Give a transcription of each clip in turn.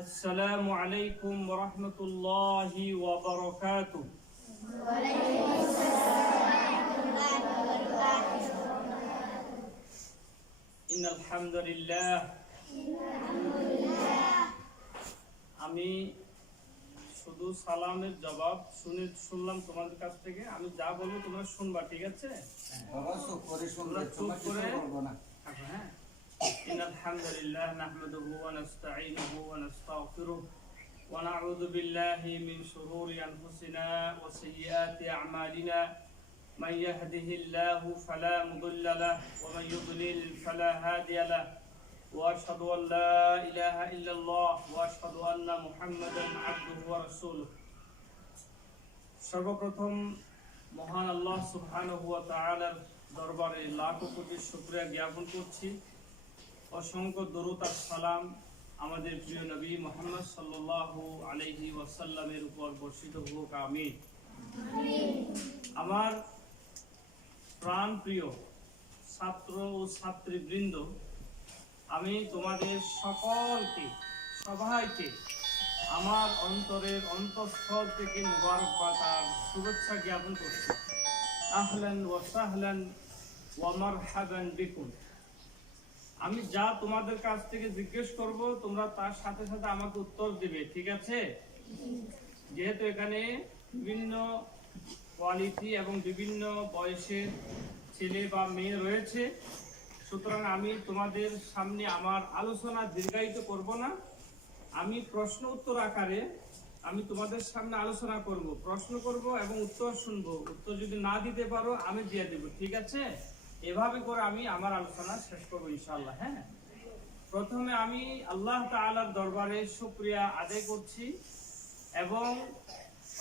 السلام عليكم ورحمة الله وبركاته إن الحمد لله আমি শুধু সালামের জবাব শুনে শুনলাম তোমাদের কাছ থেকে আমি যা বলবো তোমরা শুনবা ঠিক আছে বাবা চুপ করে শুনবে তোমরা চুপ তোমার কিছু করে বলবো না থাকো, হ্যাঁ إن الحمد لله نحمده ونستعينه ونستغفره ونعوذ بالله من شرور أنفسنا وسيئات أعمالنا من يهده الله فلا مضل له ومن يضلل فلا هادي له وأشهد أن لا إله إلا الله وأشهد أن محمدا عبده ورسوله সর্বপ্রথম মহান আল্লাহ সুবহানাহু ওয়া তাআলার দরবারে লাখো কোটি শুকরিয়া জ্ঞাপন করছি অসংখ্য আর সালাম আমাদের প্রিয় নবী মোহাম্মদ সাল্লাল্লাহু আলাইহি ওয়াসাল্লামের উপর বর্ষিত হোক আমি আমার প্রাণ প্রিয় ছাত্র ও ছাত্রীবৃন্দ, আমি তোমাদের সকলকে, সবাইকে আমার অন্তরের অন্তঃস্থল থেকে মুবারকবাদ আর শুভেচ্ছা জ্ঞাপন করছি। আহলান ওয়া সাহলান ওয়া মারহাবান বিকুম। আমি যা তোমাদের কাছ থেকে জিজ্ঞেস করব, তোমরা তার সাথে সাথে আমাকে উত্তর দিবে, ঠিক আছে? যেহেতু এখানে বিভিন্ন কোয়ালিটি এবং বিভিন্ন বয়সের ছেলে বা মেয়ে রয়েছে, সুতরাং আমি তোমাদের সামনে আমার আলোচনা দীর্ঘায়িত করব না। আমি প্রশ্ন উত্তর আকারে আমি তোমাদের সামনে আলোচনা করব, প্রশ্ন করব এবং উত্তর শুনব। উত্তর যদি না দিতে পারো, আমি দিয়ে দেব, ঠিক আছে? এভাবে করে আমি আমার আলোচনা শেষ করব ইনশাল্লাহ হ্যাঁ? প্রথমে আমি আল্লাহ তাআলার দরবারে শুকরিয়া আদায় করছি এবং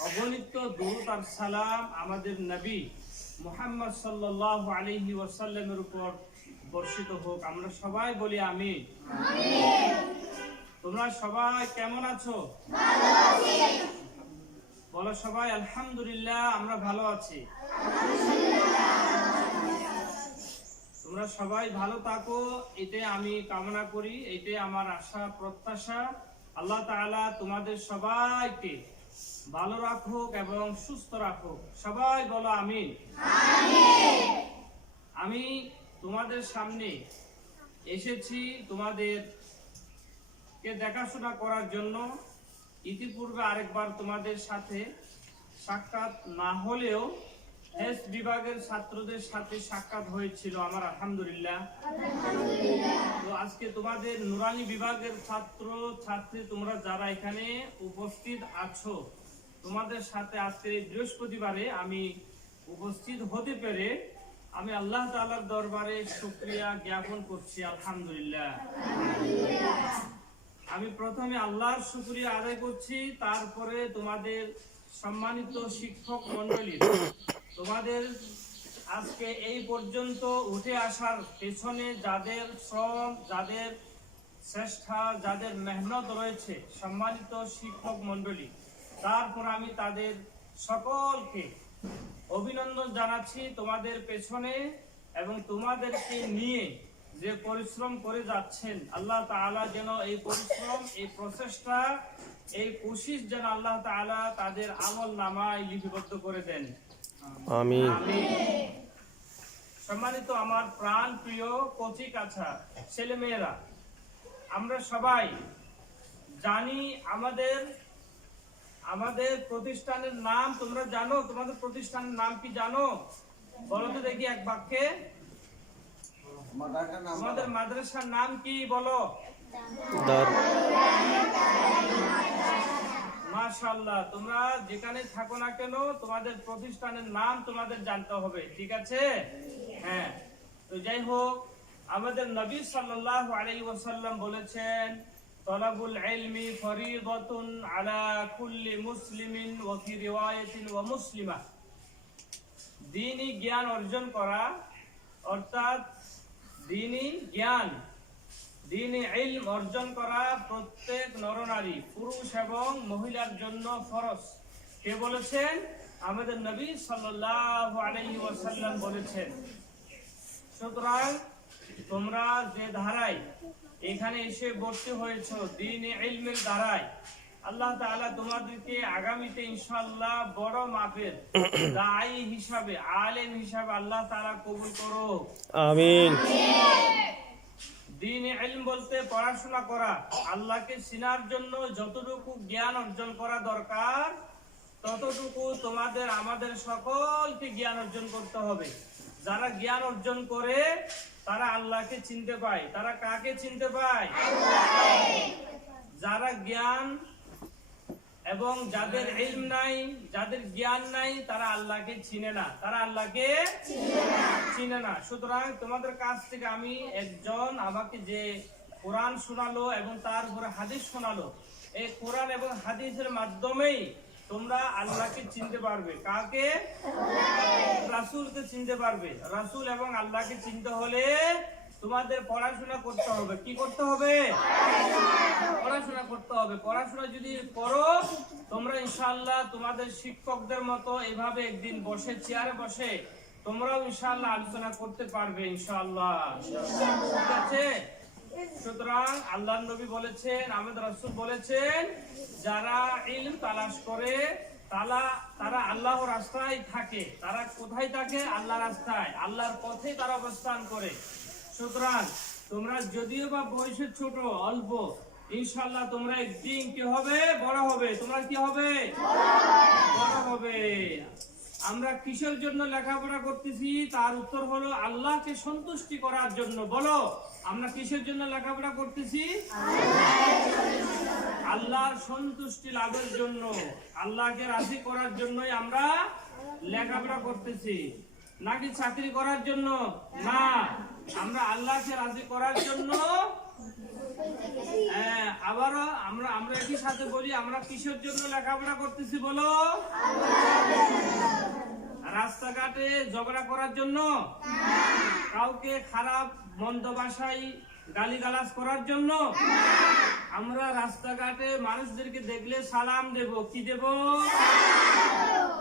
অগণিত দরুদ আর সালাম আমাদের নবী মুহাম্মদ সাল্লাল্লাহু আলাইহি ওয়াসাল্লামের উপর বর্ষিত হোক। আমরা সবাই বলি আমি তোমরা সবাই কেমন আছো। বলো সবাই আলহামদুলিল্লাহ আমরা ভালো আছি। তোমরা সবাই ভালো থাকো এটাই আমি কামনা করি এটাই আমার আশা প্রত্যাশা। আল্লাহ তাআলা তোমাদের সবাইকে ভালো রাখুক এবং সুস্থ রাখুক। সবাই বলো আমিন। আমি তোমাদের সামনে এসেছি তোমাদের কে দেখাশোনা করার জন্য। ইতিপূর্বে আরেকবার তোমাদের সাথে সাক্ষাৎ না হলেও হেস বিভাগের ছাত্রদের সাথে সাক্ষাৎ হয়েছিল আমার আলহামদুলিল্লাহ। তো আজকে তোমাদের নুরানি বিভাগের ছাত্র ছাত্রী তোমরা যারা এখানে উপস্থিত আছো তোমাদের সাথে আজকে বৃহস্পতিবারে আমি উপস্থিত হতে পেরে আমি আল্লাহ তাআলার দরবারে শুক্রিয়া জ্ঞাপন করছি আলহামদুলিল্লাহ। আমি প্রথমে আল্লাহর শুক্রিয়া আদায় করছি তারপরে তোমাদের সম্মানিত শিক্ষক মন্ডলী তোমাদের আজকে এই পর্যন্ত উঠে আসার পেছনে যাদের শ্রম, যাদের চেষ্টা, যাদের মেহনত রয়েছে সম্মানিত শিক্ষক মন্ডলী তারপর আমি তাদের সকলকে অভিনন্দন জানাচ্ছি তোমাদের পেছনে এবং তোমাদেরকে নিয়ে যে পরিশ্রম করে যাচ্ছেন। আল্লাহ তাআলা যেন এই পরিশ্রম, এই প্রচেষ্টা এই কোশিশ যেন আল্লাহ তাআলা তাদের আমল নামায় লিপিবদ্ধ করে দেন। আমিন। সম্মানিত আমার প্রাণ প্রিয় কচি কাছা ছেলে মেয়েরা আমরা সবাই জানি আমাদের আমাদের প্রতিষ্ঠানের নাম তোমরা জানো? তোমাদের প্রতিষ্ঠানের নাম কি জানো? বলো তো দেখি এক বাক্যে। বলো। মাদ্রাসার নাম কি বলো? দার মাশাআল্লাহ, তোমরা যেখানে থাকো না কেন, তোমাদের প্রতিষ্ঠানের নাম তোমাদের জানতে হবে, ঠিক আছে? হ্যাঁ তো যাই হোক, আমাদের নবী ওয়াসাল্লাম বলেছেন, তলাবুল ইলমি ফরিদাতুন আলা কুল্লি মুসলিমিন ওয়া ফি ওয়া মুসলিমা। দ্বীনি জ্ঞান অর্জন করা, অর্থাৎ দ্বীনি জ্ঞান। দিনে ইলম অর্জন করা প্রত্যেক নরনারী পুরুষ এবং মহিলার জন্য ফরজ। কে বলেছেন? আমাদের নবী সাল্লাল্লাহু আলাইহি ওয়াসাল্লাম বলেছেন সুতরাং তোমরা যে ধারায় এখানে এসে ভর্তি হয়েছো দিন ইলমের ধারায় আল্লাহ তাআলা তোমাদেরকে আগামীতে ইনশাআল্লাহ বড় মাপের দায়ী হিসাবে আলেম হিসাবে আল্লাহ তাআলা কবুল করো আমিন। দিন এলম বলতে পড়াশোনা করা। আল্লাহকে চিনার জন্য যতটুকু জ্ঞান অর্জন করা দরকার, ততটুকু তোমাদের, আমাদের সকলকে জ্ঞান অর্জন করতে হবে। যারা জ্ঞান অর্জন করে, তারা আল্লাহকে চিনতে পায়। তারা কাকে চিনতে পায়? যারা জ্ঞান এবং যাদের ইলম নাই যাদের জ্ঞান নাই তারা আল্লাহকে চিনে না। তারা আল্লাহকে চিনে না। সুতরাং তোমাদের কাছ থেকে আমি একজন আমাকে যে কোরআন শোনালো এবং তার উপরে হাদিস শোনালো এই কোরআন এবং হাদিসের মাধ্যমেই তোমরা আল্লাহকে চিনতে পারবে। কাকে? রাসূলকে চিনতে পারবে। রাসূল এবং আল্লাহকে চিনতে হলে তোমাদের পড়াশোনা করতে হবে। কি করতে হবে? পড়াশোনা করতে হবে। পড়াশোনা যদি করো, তোমরা ইনশাআল্লাহ তোমাদের শিক্ষকদের মতো এভাবে একদিন বসে, চেয়ারে বসে তোমরাও ইনশাআল্লাহ আলোচনা করতে পারবে ইনশাআল্লাহ। ঠিক আছে? সুতরাং আল্লাহ নবী বলেছেন, আহমেদ রাসূল বলেছেন, যারা ইলম তালাশ করে তারা তারা আল্লাহর রাস্তায় থাকে। তারা কোথায় থাকে? আল্লাহ রাস্তায়। আল্লাহর পথে তারা অবস্থান করে। সুতরাং তোমরা যদিও বা বয়সে ছোট, অল্প ইনশাল্লাহ তোমরা একদিন কি হবে? বড় হবে। তোমরা কি হবে? বড় হবে। আমরা কিসের জন্য লেখাপড়া করতেছি? তার উত্তর হলো আল্লাহকে সন্তুষ্টি করার জন্য। বলো, আমরা কিসের জন্য লেখাপড়া করতেছি? আল্লাহর সন্তুষ্টি লাভের জন্য। আল্লাহকে রাজি করার জন্যই আমরা লেখাপড়া করতেছি। নাকি চাকরি করার জন্য? না। আমরা আল্লাহকে রাজি করার জন্য। হ্যাঁ, আবারও আমরা আমরা একই সাথে বলি আমরা কিসের জন্য লেখাপড়া করতেছি বলো? রাস্তাঘাটে ঝগড়া করার জন্য? কাউকে খারাপ মন্দ ভাষায় গালিগালাজ করার জন্য? আমরা রাস্তাঘাটে মানুষদেরকে দেখলে সালাম দেব। কি দেব?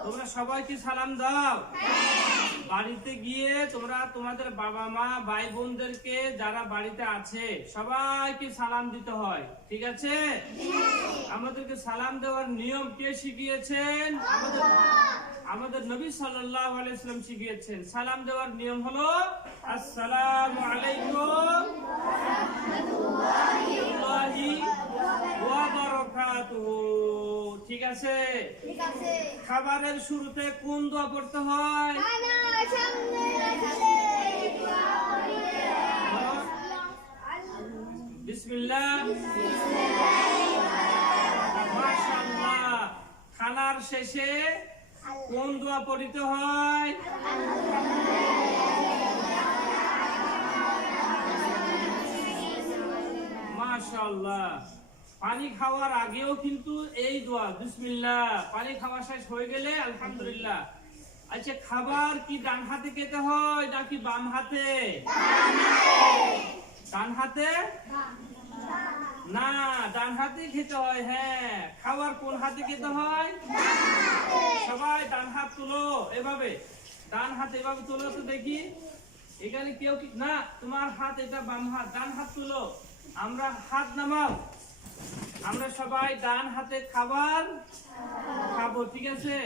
তোমরা সবাইকে সালাম দাও। বাড়িতে গিয়ে তোমরা তোমাদের বাবা মা, ভাই বোনদেরকে যারা বাড়িতে আছে, সবাইকে সালাম দিতে হয়। ঠিক আছে? আমাদেরকে সালাম দেওয়ার নিয়ম কে শিখিয়েছেন? আমাদের আমাদের নবী সাল্লাল্লাহু আলাইহি শিখিয়েছেন। সালাম দেওয়ার নিয়ম হলো, আসসালামু আলাইকুম। ঠিক আছে? খাবারের শুরুতে কোন দোয়া পড়তে হয়? বিসমিল্লাহ। খানার শেষে কোন দোয়া পড়িতে হয়? পানি খাওয়ার আগেও কিন্তু এই দোয়া, বিসমিল্লাহ, পানি খাওয়া শেষ হয়ে গেলে আলহামদুলিল্লাহ। আচ্ছা খাবার কি ডান হাতে খেতে হয় নাকি বাম হাতে? ডান হাতে? না, ডান হাতে খেতে হয় হ্যাঁ। খাবার কোন হাতে খেতে হয়? সবাই ডান হাত তুলো, এভাবে। ডান হাত এভাবে তুলো তো দেখি। এখানে কেউ না, তোমার হাত এটা বাম হাত, ডান হাত তুলো। আমরা হাত নামাও। আমরা সবাই ডান হাতে খাবার খাব, ঠিক আছে?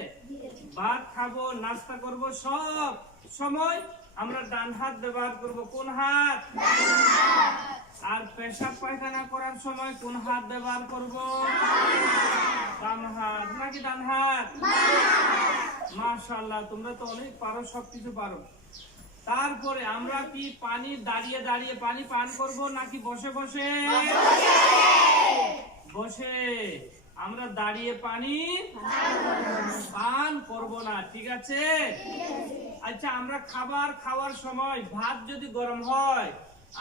ভাত খাব, নাস্তা করব, সব সময় আমরা ডান হাত ব্যবহার করব। কোন হাত? আর পেশাব পায়খানা করার সময় কোন হাত ব্যবহার করব? বাম হাত, নাকি ডান হাত? মাশাআল্লাহ, তোমরা তো অনেক পারো, সবকিছু পারো। তারপরে আমরা কি পানি দাঁড়িয়ে দাঁড়িয়ে পানি পান করব নাকি বসে বসে? বসে। আমরা দাঁড়িয়ে পানি পান করব না, ঠিক আছে? আচ্ছা আমরা খাবার খাওয়ার সময় ভাত যদি গরম হয়,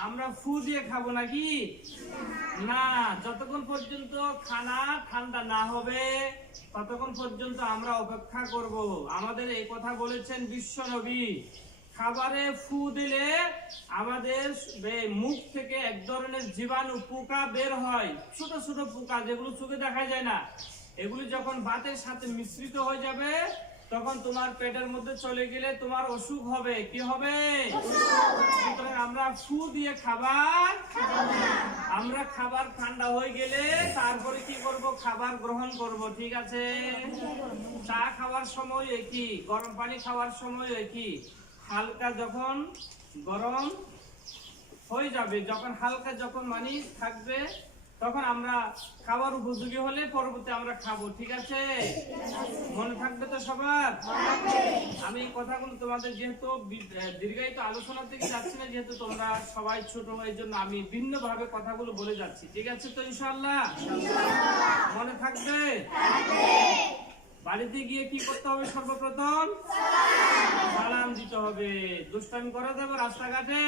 আমরা ফু দিয়ে খাব নাকি? না, যতক্ষণ পর্যন্ত খানা ঠান্ডা না হবে, ততক্ষণ পর্যন্ত আমরা অপেক্ষা করব। আমাদের এই কথা বলেছেন বিশ্ব নবী। খাবারে ফু দিলে আমাদের মুখ থেকে এক ধরনের জীবাণু পোকা বের হয়। ছোট ছোট পোকা যেগুলো চোখে দেখা যায় না। এগুলি যখন ভাতের সাথে মিশ্রিত হয়ে যাবে, তখন তোমার পেটের মধ্যে চলে গেলে তোমার অসুখ হবে। কি হবে? আমরা ফু দিয়ে খাবার আমরা খাবার ঠান্ডা হয়ে গেলে তারপরে কি করব? খাবার গ্রহণ করব, ঠিক আছে? চা খাওয়ার সময় একই, গরম পানি খাওয়ার সময় একই। হালকা যখন গরম হয়ে যাবে, যখন হালকা যখন মানি থাকবে, তখন আমরা খাবার উপযোগী হলে পরবর্তী আমরা খাব, ঠিক আছে? মনে থাকবে তো সবার? আমি এই কথাগুলো তোমাদের যেহেতু দীর্ঘায়িত আলোচনা থেকে যাচ্ছি না, যেহেতু তোমরা সবাই ছোট এই জন্য আমি ভিন্ন ভাবে কথাগুলো বলে যাচ্ছি, ঠিক আছে তো ইনশাল্লাহ মনে থাকবে? বাড়িতে গিয়ে কি করতে হবে সর্বপ্রথম? সালাম দিতে হবে। দুষ্টামি করা যাবে রাস্তাঘাটে?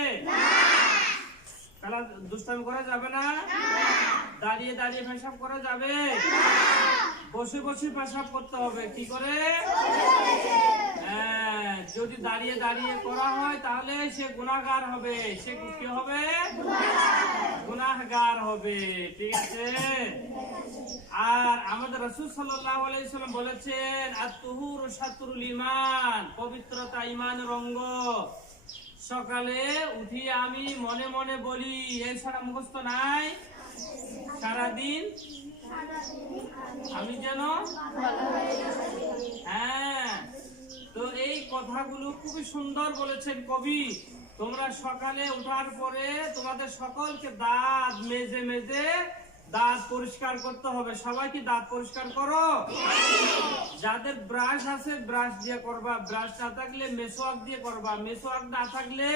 দুষ্টামি করা যাবে না? দাঁড়িয়ে দাঁড়িয়ে পেশাব করা যাবে? বসে বসে পেশাব করতে হবে। কি করে? যদি দাঁড়িয়ে দাঁড়িয়ে করা হয়, তাহলে সে গুনাহগার হবে। সে কি হবে? গুনাহগার হবে। ঠিক আছে? আর আমাদের রসুল সাল্লাম বলেছেন আর তুহুর শাতরুল ঈমান পবিত্রতা ইমান রঙ্গ সকালে উঠি আমি মনে মনে বলি সারা মুখস্থ নাই? সারাদিন? আমি যেন হ্যাঁ। তো এই কথাগুলো খুবই সুন্দর বলেছেন কবি। তোমরা সকালে ওঠার পরে তোমাদের সকলকে দাঁত মেজে মেজে দাঁত পরিষ্কার করতে হবে। সবাই কি দাঁত পরিষ্কার করো? যাদের ব্রাশ আছে, ব্রাশ দিয়ে করবা। ব্রাশ না থাকলে মেসোয়াক দিয়ে করবা। মেসোয়াক না থাকলে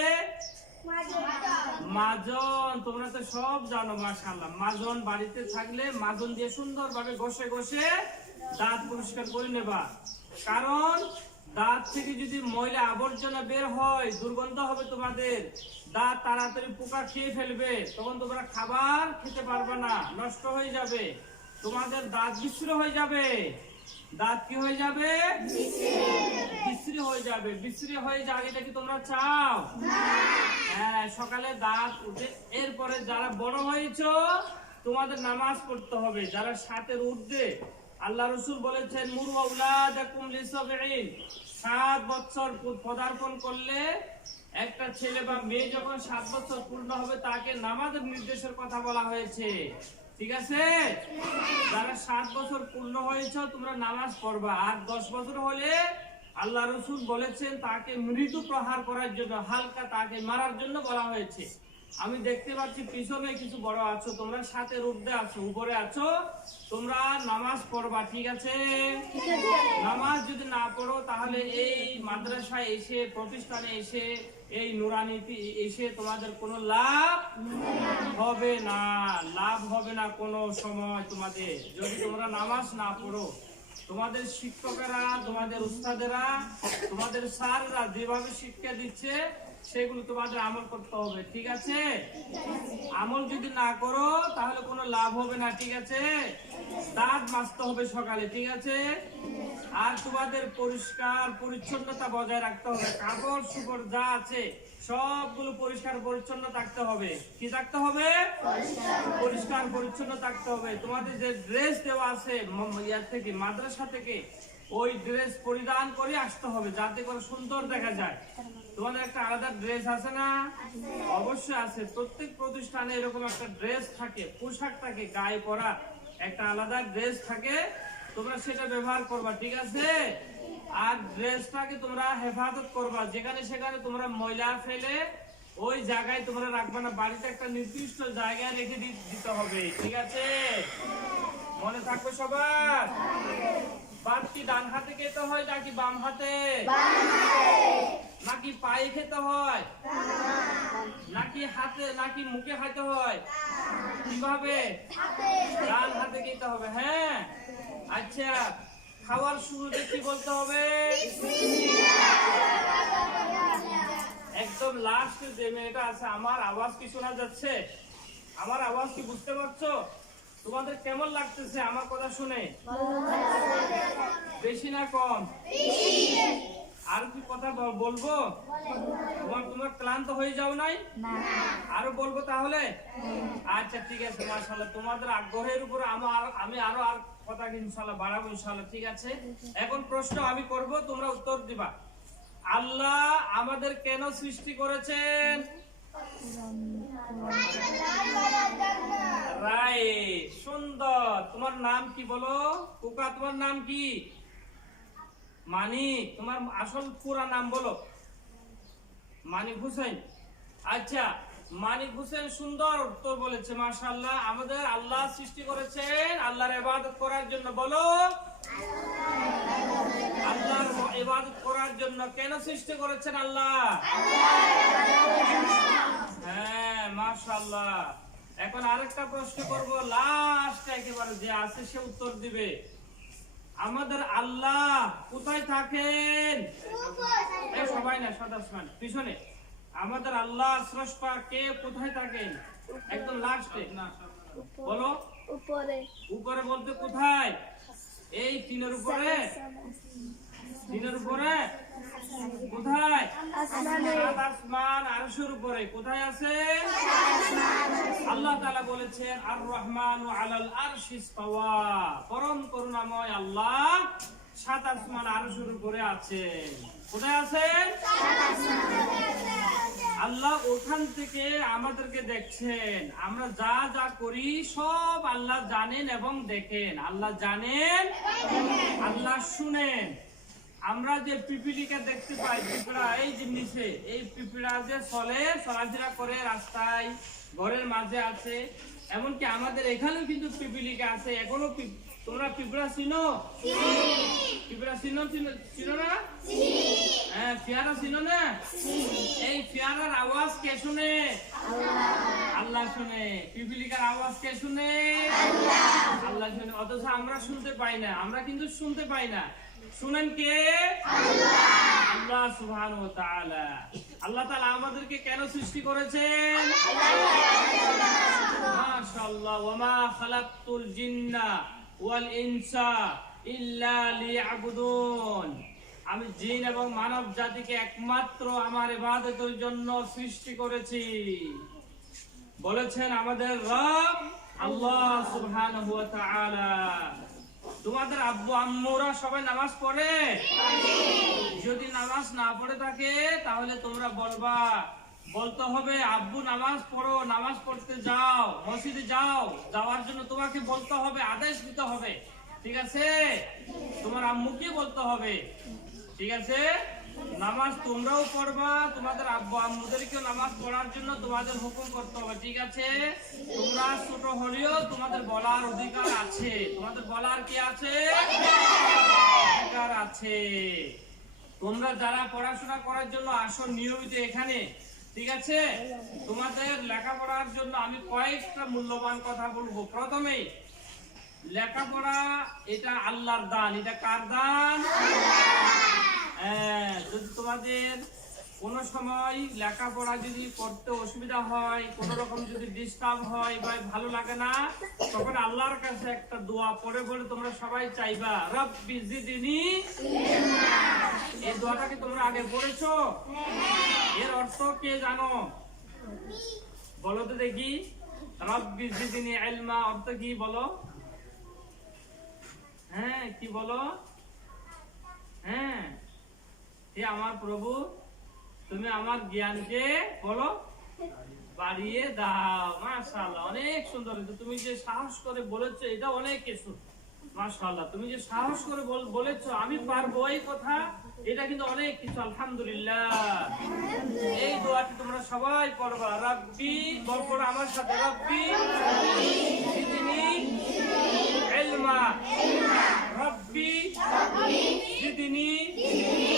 মাজন। তোমরা তো সব জানো, মাশাআল্লাহ। মাজন বাড়িতে থাকলে মাজন দিয়ে সুন্দরভাবে ঘষে ঘষে দাঁত পরিষ্কার করে নেবা। কারণ দাঁত থেকে যদি ময়লা আবর্জনা বের হয়, দুর্গন্ধ হবে তোমাদের। দাঁত তাড়াতাড়ি পোকা খেয়ে ফেলবে, তখন তোমরা খাবার খেতে পারবে না, নষ্ট হয়ে যাবে। তোমাদের দাঁত বিশ্রী হয়ে যাবে। দাঁত কি হয়ে যাবে? বিশ্রী হয়ে যাবে। বিশ্রী হয়ে যাবে। এটা কি তোমরা চাও? হ্যাঁ সকালে দাঁত উঠে, এরপরে যারা বড় হয়েছো, তোমাদের নামাজ পড়তে হবে। যারা সাথে ঊর্ধ্বে আল্লাহ রসুল বলেছেন সাত বছর পদার্পণ করলে একটা ছেলে বা মেয়ে যখন সাত বছর পূর্ণ হবে, তাকে নামাজের নির্দেশের কথা বলা হয়েছে। ঠিক আছে? যারা সাত বছর পূর্ণ হয়েছে, তোমরা নামাজ পড়বা। আর দশ বছর হলে আল্লাহ রসুল বলেছেন, তাকে মৃদু প্রহার করার জন্য, হালকা তাকে মারার জন্য বলা হয়েছে। আমি দেখতে পাচ্ছি পিছনে কিছু বড় আছো তোমরা সাথে রূপে আছো উপরে আছো তোমরা নামাজ পড়বা ঠিক আছে। নামাজ যদি না পড়ো তাহলে এই মাদ্রাসায় এসে প্রতিষ্ঠানে এসে এই নুরানিতে এসে তোমাদের কোনো লাভ হবে না। লাভ হবে না কোনো সময় তোমাদের। যদি তোমরা নামাজ না পড়ো তোমাদের শিক্ষকেরা, তোমাদের উস্তাদেরা, তোমাদের স্যাররা যেভাবে শিক্ষা দিচ্ছে, সেগুলো তোমাদের আমল করতে হবে, ঠিক আছে? আমল যদি না করো, তাহলে কোনো লাভ হবে না, ঠিক আছে? দাঁত মাজতে হবে সকালে, ঠিক আছে? আর তোমাদের পরিষ্কার পরিচ্ছন্নতা বজায় রাখতে হবে কাপড় সুপড় যা আছে সবগুলো পরিষ্কার পরিচ্ছন্ন থাকতে হবে। কি থাকতে হবে? পরিষ্কার পরিচ্ছন্ন থাকতে হবে। তোমাদের যে ড্রেস দেওয়া আছে ইয়ার থেকে, মাদ্রাসা থেকে, ওই ড্রেস পরিধান করে আসতে হবে, যাতে করে সুন্দর দেখা যায়। তোমাদের একটা আলাদা ড্রেস আছে না? অবশ্যই আছে। প্রত্যেক প্রতিষ্ঠানে এরকম একটা ড্রেস থাকে, পোশাক থাকে, গায়ে পরা একটা আলাদা ড্রেস থাকে। তোমরা সেটা ব্যবহার করবা, ঠিক আছে? আর ড্রেসটাকে তোমরা হেফাজত করবা। যেখানে সেখানে তোমরা ময়লা ফেলে ওই জায়গায় তোমরা রাখবা না। বাড়িতে একটা নির্দিষ্ট জায়গায় রেখে দিতে হবে, ঠিক আছে? মনে থাকবে সবার? কি ডান হাতে খেতে হয় নাকি বাম হাতে? নাকি পায়ে খেতে হয়? নাকি হাতে, নাকি মুখে খাইতে হয়? কীভাবে? ডান হাতে খেতে হবে হ্যাঁ? আচ্ছা। খাওয়ার শুরুতে কি বলতে হবে? একদম লাস্ট যে মেয়েটা আছে আমার আওয়াজ কি শোনা যাচ্ছে? আমার আওয়াজ কি বুঝতে পারছ? তোমাদের কেমন লাগতেছে আমার কথা শুনে? বেশি না কম? আর কি কথা বলব? তোমার তোমার ক্লান্ত হয়ে যাও নাই? আরও বলব তাহলে? আচ্ছা ঠিক আছে মাশাআল্লাহ। তোমাদের আগ্রহের উপর আমার আমি আরও আর কথা ইনশাআল্লাহ বাড়াবো ইনশাআল্লাহ, ঠিক আছে? এখন প্রশ্ন আমি করব, তোমরা উত্তর দিবা। আল্লাহ আমাদের কেন সৃষ্টি করেছেন? রাইট, সুন্দর। তোমার নাম কি বলো? কুকা, তোমার নাম কি? মানিক, তোমার আসল পুরা নাম বলো। মানিক হোসেন আচ্ছা মানিক হোসেন সুন্দর উত্তর বলেছে, মাশাআল্লাহ। আমাদের আল্লাহ সৃষ্টি করেছেন, আল্লাহর ইবাদত করার জন্য। বলো। আল্লাহর ইবাদত করার জন্য কেন সৃষ্টি করেছেন আল্লাহ? হ্যাঁ মাশাআল্লাহ। এখন আরেকটা প্রশ্ন করব। লাস্ট একেবারে যে আছে, সে উত্তর দিবে। আমাদের আল্লাহ কোথায় থাকেন? সবাই না সদাসমান পিছনে। আমাদের আল্লাহ স্রষ্টা কে? কোথায় থাকেন? একদম লাস্টে বলো। উপরে। উপরে বলতে কোথায়? এই টিনের উপরে। টিনের উপরে। কোথায়? আসমানে। সাত আসমান আরশের উপরে। কোথায় আছে? আল্লাহ তাআলা বলেছেন আর রহমান আলাল পরম করুণাময় আল্লাহ সাত আসমান আরশের উপরে আছেন। আল্লাহ ওখান থেকে আমাদেরকে দেখছেন। আমরা যা যা করি, সব আল্লাহ জানেন এবং দেখেন। আল্লাহ জানেন, আল্লাহ শুনেন। আমরা যে পিপিলিকে দেখতে পাই, পিঁপড়া, এই যে নিচে, এই পিঁপড়া যে চলে, চলাফেরা করে রাস্তায়, ঘরের মাঝে আছে এমনকি আমাদের এখানেও কিন্তু পিপিলিকা আছে। এখনও তোমরা পিঁপড়া চিনো? পিঁপড়া চিনো চিনো- না? হ্যাঁ পেয়ারা চিনো না? এই পেয়ারার আওয়াজ কে শুনে? আল্লাহ শুনে। পিপিলিকার আওয়াজ কে শুনে? আল্লাহ শুনে। অথচ আমরা শুনতে পাই না। আমরা কিন্তু শুনতে পাই না। শুনেন কে? আল্লাহ আমাদেরকে কেন সৃষ্টি করেছেন? আমি জিন এবং মানব জাতিকে একমাত্র আমার ইবাদতের জন্য সৃষ্টি করেছি। বলেছেন আমাদের রব আল্লাহ সুবহানাহু ওয়া তাআলা। তোমাদের আব্বু, আম্মুরা সবাই নামাজ পড়ে? যদি নামাজ না পড়ে থাকে, তাহলে তোমরা বলবা, বলতে হবে, আব্বু, নামাজ পড়ো, নামাজ পড়তে যাও, মসজিদে যাও, যাওয়ার জন্য তোমাকে বলতে হবে, আদেশ দিতে হবে। ঠিক আছে? তোমার আম্মুকে বলতে হবে। ঠিক আছে? নামাজ তোমরাও পড়বা, তোমাদের আব্বু আম্মুদেরকেও নামাজ পড়ার জন্য তোমাদের হুকুম করতে হবে, ঠিক আছে? তোমরা ছোট হলেও তোমাদের বলার অধিকার আছে। তোমাদের বলার কি আছে? অধিকার আছে। তোমরা যারা পড়াশোনা করার জন্য আসো নিয়মিত এখানে, ঠিক আছে? তোমাদের লেখাপড়ার জন্য আমি কয়েকটা মূল্যবান কথা বলব। প্রথমেই, লেখাপড়া এটা আল্লাহর দান। এটা কার দান? হ্যাঁ, যদি তোমাদের কোনো সময় লেখাপড়া যদি করতে অসুবিধা হয় কোনো রকম যদি ডিস্টার্ব হয় বা ভালো লাগে না তখন আল্লাহর কাছে একটা দোয়া পড়ে বলে তোমরা সবাই চাইবা। রব্বি জিদিনি এই দোয়াটা কি তোমরা আগে পড়েছো? এর অর্থ কে জানো? বলো তো দেখি। রব্বি জিদিনি ইলমা অর্থ কি বলো? হ্যাঁ কি বলো? হ্যাঁ। হে আমার প্রভু, তুমি আমার জ্ঞানকে বলো, বাড়িয়ে দাও। মাশাআল্লাহ, অনেক সুন্দর। তুমি যে সাহস করে বলেছ, এটা অনেক কিছু। মাশাআল্লাহ, তুমি যে সাহস করে বল- বলেছ, আমি পারব এই কথা, এটা কিন্তু অনেক কিছু। আলহামদুলিল্লাহ। এই দোয়াটি তোমরা সবাই পড়বা। রাব্বি, বল আমার সাথে। রাব্বি জিদনি ইলমা। রাব্বি জিদনি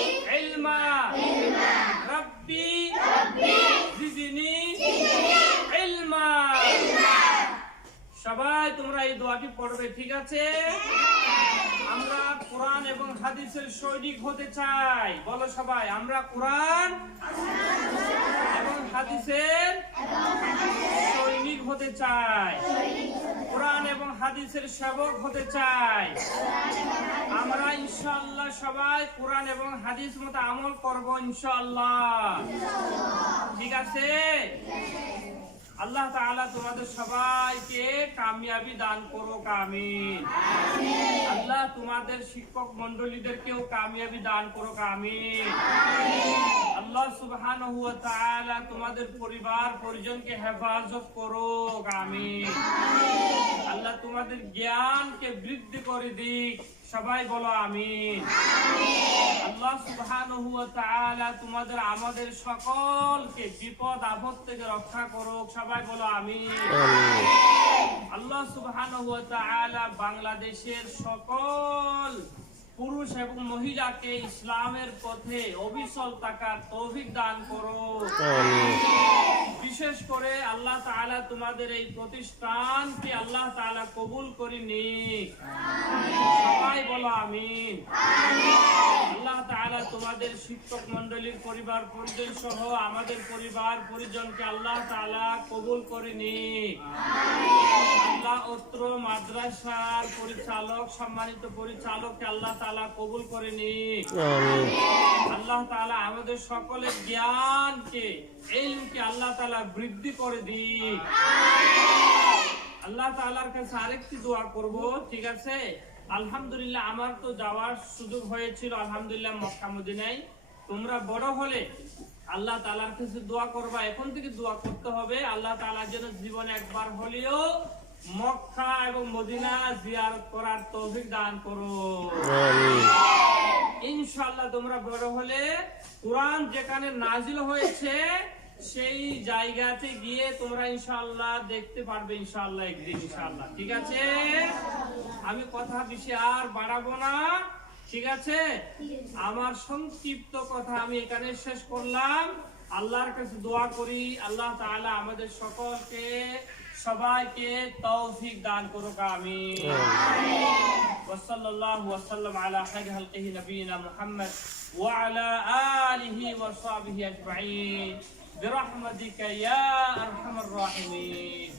জিদনি ইলমা সবাই, তোমরা এই দোয়াটি পড়বে, ঠিক আছে? আমরা কোরআন এবং হাদিসের সৈনিক হতে চাই। বলো সবাই, আমরা কোরআন এবং হাদিসের সৈনিক হতে চাই। কোরআন এবং হাদিসের সেবক হতে চাই। আমরা ইনশাল্লাহ সবাই কোরআন এবং হাদিস মতো আমল করব ইনশাল্লাহ ঠিক আছে? আল্লাহ তাআলা তোমাদের সবাইকে কামিয়াবি দান করো আমিন। আল্লাহ তোমাদের শিক্ষক মন্ডলীদেরকেও কামিয়াবি দান করো আমিন। আল্লাহ সুবহানাহু ওয়া তাআলা তোমাদের পরিবার পরিজনকে হেফাজত করো আমিন। আল্লাহ তোমাদের জ্ঞানকে বৃদ্ধি করে দিক। সবাই বলো আমিন। আল্লাহ সুবহানাহু ওয়া তাআলা তোমাদের আমাদের সকলকে বিপদ আপদ থেকে রক্ষা করুক। সবাই বলো আমিন। আমিন। আল্লাহ সুবহানাহু ওয়া তাআলা বাংলাদেশের সকল পুরুষ এবং মহিলাকে ইসলামের পথে অবিচল থাকার তৌফিক দান করো। বিশেষ করে আল্লাহ তাআলা তোমাদের এই প্রতিষ্ঠানকে আল্লাহ তাআলা কবুল করে নিক। সবাই বলো আমিন। আল্লাহ তাআলা তোমাদের শিক্ষক মন্ডলীর পরিবার, পরিজন সহ আমাদের পরিবার, পরিজনকে আল্লাহ তাআলা কবুল করে নিক। আল্লাহ অত্র মাদ্রাসার পরিচালক, সম্মানিত পরিচালককে আল্লাহ তাআলা কবুল করে আল্লাহ তাআলা আমাদের সকলের জ্ঞানকে আল্লাহ তাআলা বৃদ্ধি করে আল্লাহ তাআলার কাছে আরেকটি দোয়া করব ঠিক আছে? আলহামদুলিল্লাহ আমার তো যাওয়ার সুযোগ হয়েছিল আলহামদুলিল্লাহ মক্কা মদিনায়। তোমরা বড় হলে আল্লাহ তাআলার কাছে দোয়া করবা এখন থেকে দোয়া করতে হবে। আল্লাহ তাআলা যেন জীবনে একবার হলেও মক্কা এবং মদিনা জিয়ারত করার তৌফিক দান করো। ইনশাআল্লাহ তোমরা বড় হলে কোরআন যেখানে নাজিল হয়েছে সেই জায়গাতে গিয়ে তোমরা ইনশাআল্লাহ দেখতে পারবে ইনশাআল্লাহ একদিন ইনশাআল্লাহ। ঠিক আছে? আমি কথা বেশি আর বাড়াবো না। ঠিক আছে? আমার সংক্ষিপ্ত কথা আমি এখানে শেষ করলাম। আল্লাহর কাছে দোয়া করি। আল্লাহ তাআলা আমাদের সকলকে সবাইকে তৌফিক দান করুক আমিন وصلى الله وسلم على خير خلقه نبينا محمد وعلى آله وصحبه أجمعين برحمتك يا أرحم الراحمين